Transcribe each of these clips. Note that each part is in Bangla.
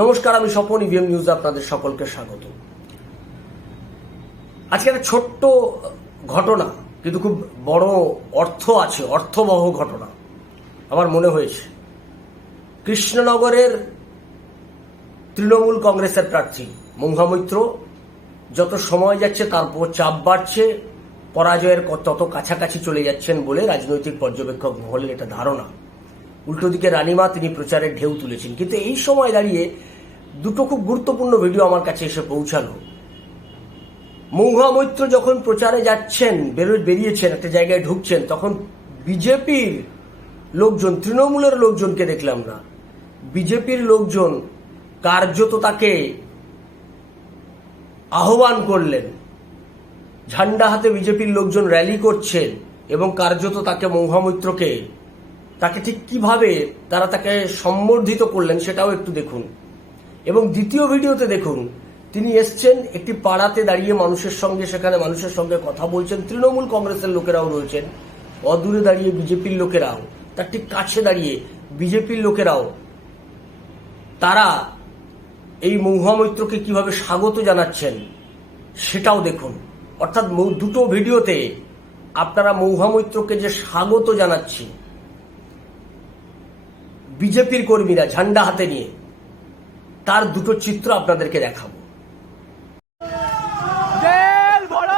নমস্কার, আমি স্বপন ইভিএম নিউজ আপনাদের সকলকে স্বাগত। আজকে একটা ছোট্ট ঘটনা, কিন্তু খুব বড় অর্থ আছে, অর্থবহ ঘটনা, আমার মনে হয়েছে। কৃষ্ণনগরের তৃণমূল কংগ্রেসের প্রার্থী মৌহামৈত্র যত সময় যাচ্ছে তারপর চাপ বাড়ছে, পরাজয়ের তত কাছাকাছি চলে যাচ্ছেন বলে রাজনৈতিক পর্যবেক্ষক মহলের এটা ধারণা। উল্টো দিকে রানিমা তিনি প্রচারের ঢেউ তুলেছেন। কিন্তু এই সময় দাঁড়িয়ে দুটো খুব গুরুত্বপূর্ণ ভিডিও আমার কাছে এসে পৌঁছালো। মৌহা মৈত্র যখন প্রচারে যাচ্ছেন, বেরো বেরিয়েছেন, একটা জায়গায় ঢুকছেন, তখন বিজেপির লোকজন, তৃণমূলের লোকজনকে দেখলাম না। বিজেপির লোকজন কার্যত তাকে আহ্বান করলেন। ঝান্ডা হাতে বিজেপির লোকজন র্যালি করছেন এবং কার্যত তাকে মৌহামৈত্রকে তাকে ঠিক কীভাবে তারা তাকে সম্বর্ধিত করলেন সেটাও একটু দেখুন। এবং দ্বিতীয় ভিডিওতে দেখুন, তিনি এসছেন একটি পাড়াতে দাঁড়িয়ে মানুষের সঙ্গে, সেখানে মানুষের সঙ্গে কথা বলছেন। তৃণমূল কংগ্রেসের লোকেরাও রয়েছেন, অদূরে দাঁড়িয়ে বিজেপির লোকেরাও, তার ঠিক কাছে দাঁড়িয়ে বিজেপির লোকেরাও। তারা এই মৌহামৈত্রকে কীভাবে স্বাগত জানাচ্ছেন সেটাও দেখুন। অর্থাৎ দুটো ভিডিওতে আপনারা মৌহামৈত্রকে যে স্বাগত জানাচ্ছি বিজেপির কর্মীরা ঝান্ডা হাতে নিয়ে তার দুটো চিত্র আপনাদেরকে দেখাবো। চর চর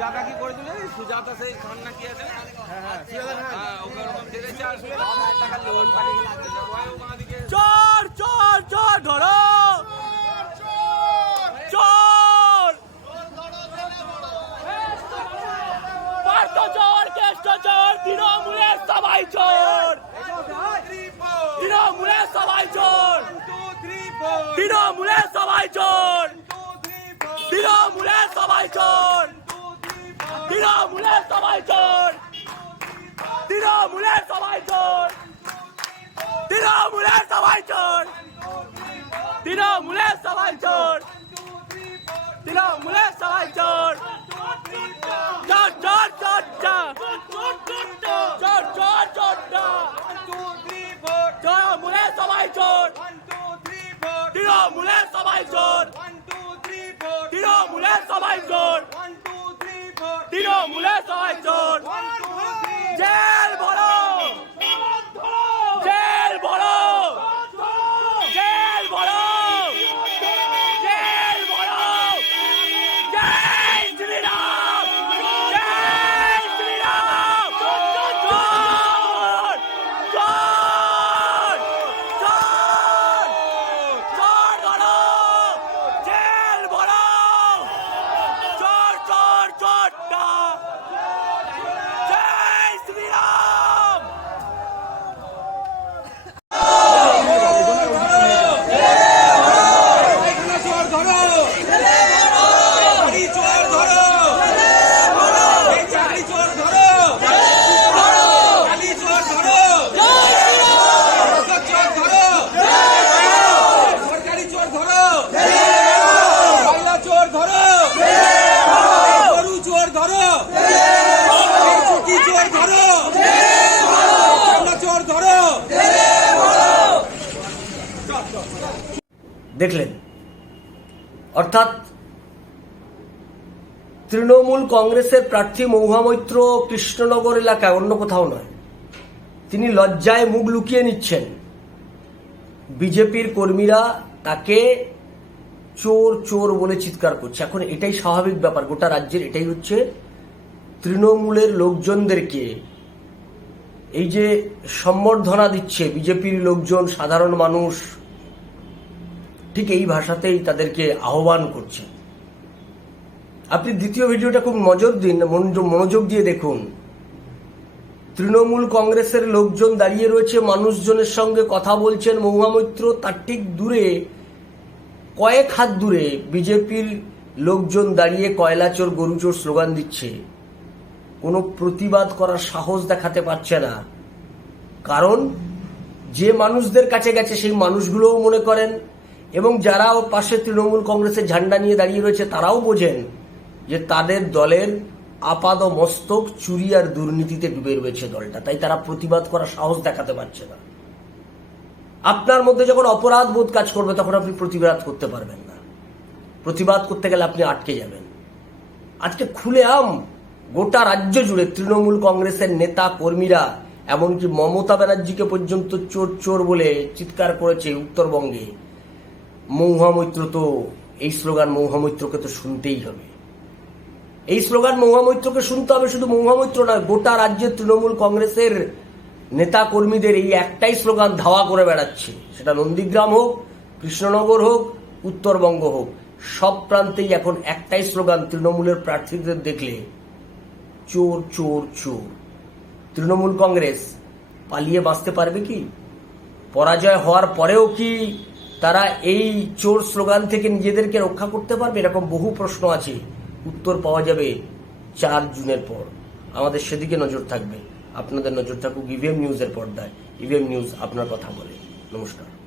চর কি করে দিলে সুজাতা সেই খান না কি আছে হ্যাঁ ওকে ওরকম ছেড়েছে আর টাকা লোন পানি ওদিকে চোর চোর চোর ধরো চোর পার্থ চোর কেষ্ট চোর তৃণমূলের সবাই চোর তৃণমূলের সবাই চোর তৃণমূলের সবাই চোর তৃণমূলের সবাই চোর তৃণমূলের সবাই চোর তৃণমূলের সবাই চোর তৃণমূলের সবাই চোর তৃণমূলের সবাই চোর তৃণমূলের সবাই চোর চোর চোর চোর চোর চোর চোর চোর তৃণমূলের সবাই চোর তৃণমূলের সবাই চোর তৃণমূলের সবাই চোর তৃণমূলের সবাই চোর জেল বড় জেল বড় জেল বড় জেল বড় জয় শ্রীরাম জয় শ্রীরাম চোর চোর চোর চোর বড় জেল বড় চোর চোর চোরটা জয় শ্রীরাম চোর ধরো চাকরি চোর ধরো এই চাকরি চোর ধরো চাকরি চোর ধরো চোর ধরো সরকারি চোর ধরো বাংলা চোর ধরো গরু চোর ধরো চুটি চোর ধরো চামড়া চোর ধরো দেখলেন। অর্থাৎ তৃণমূল কংগ্রেসের প্রার্থী মৌহামৈত্র কৃষ্ণনগর এলাকায়, অন্য কোথাও নয়। তিনি লজ্জায় মুখ লুকিয়ে নিচ্ছেন। বিজেপির কর্মীরা তাকে চোর চোর বলে চিৎকার করছে। এখন এটাই স্বাভাবিক ব্যাপার। গোটা রাজ্যের এটাই হচ্ছে তৃণমূলের লোকজনদেরকে এই যে সম্বর্ধনা দিচ্ছে বিজেপির লোকজন, সাধারণ মানুষ ঠিক এই ভাষাতেই তাদেরকে আহ্বান করছে। আপনি দ্বিতীয় ভিডিওটা খুব নজর দিন মনোযোগ- দিয়ে দেখুন। তৃণমূল কংগ্রেসের লোকজন দাঁড়িয়ে রয়েছে, মানুষজনের সঙ্গে কথা বলছেন। মৌহামৈত্র তার ঠিক দূরে, কয়েক হাত দূরে বিজেপির লোকজন দাঁড়িয়ে কয়লাচোর, গরুচোর স্লোগান দিচ্ছে। কোনো প্রতিবাদ করার সাহস দেখাতে পারছে না। কারণ যে মানুষদের কাছে গেছে, সেই মানুষগুলোও মনে করেন এবং যারা ওর পাশে তৃণমূল কংগ্রেসের ঝান্ডা নিয়ে দাঁড়িয়ে রয়েছে, তারাও বোঝেন যে তাদের দলের আপাদ মস্তক চুরি আর দুর্নীতিতে ডুবে রয়েছে দলটা। তাই তারা প্রতিবাদ করার সাহস দেখাতে পারছে না। আপনার মধ্যে যখন অপরাধ বোধ কাজ করবে, তখন আপনি প্রতিবাদ করতে পারবেন না। প্রতিবাদ করতে গেলে আপনি আটকে যাবেন। আজকে খুলে আম গোটা রাজ্য জুড়ে তৃণমূল কংগ্রেসের নেতা, কর্মীরা, এমনকি মমতা ব্যানার্জিকে পর্যন্ত চোর চোর বলে চিৎকার করেছে উত্তরবঙ্গে। মৌহামৈত্র তো এই স্লোগান মৌহামৈত্রকে তো শুনতেই হবে। এই স্লোগান মৌহামৈত্রকে শুনতে হবে শুধু মৌহামৈত্র নয়, গোটা রাজ্যের তৃণমূল কংগ্রেসের নেতা কর্মীদের এই একটাই স্লোগান ধাওয়া করে বেড়াচ্ছে। সেটা নন্দীগ্রাম হোক, কৃষ্ণনগর হোক, উত্তরবঙ্গ হোক, সব প্রান্তেই এখন একটাই স্লোগান তৃণমূলের প্রার্থীদের দেখলে চোর চোর চোর। তৃণমূল কংগ্রেস পালিয়ে বাঁচতে পারবে কি? পরাজয় হওয়ার পরেও কি তারা এই চোর স্লোগান থেকে নিজেদেরকে রক্ষা করতে পারবে? এরকম বহু প্রশ্ন আছে। উত্তর পাওয়া যাবে চার জুনের পর। আমাদের সেদিকে নজর থাকবে। আপনাদের নজর থাকুক ইভিএম নিউজের পর্দায়। ইভিএম নিউজ আপনার কথা বলে। নমস্কার।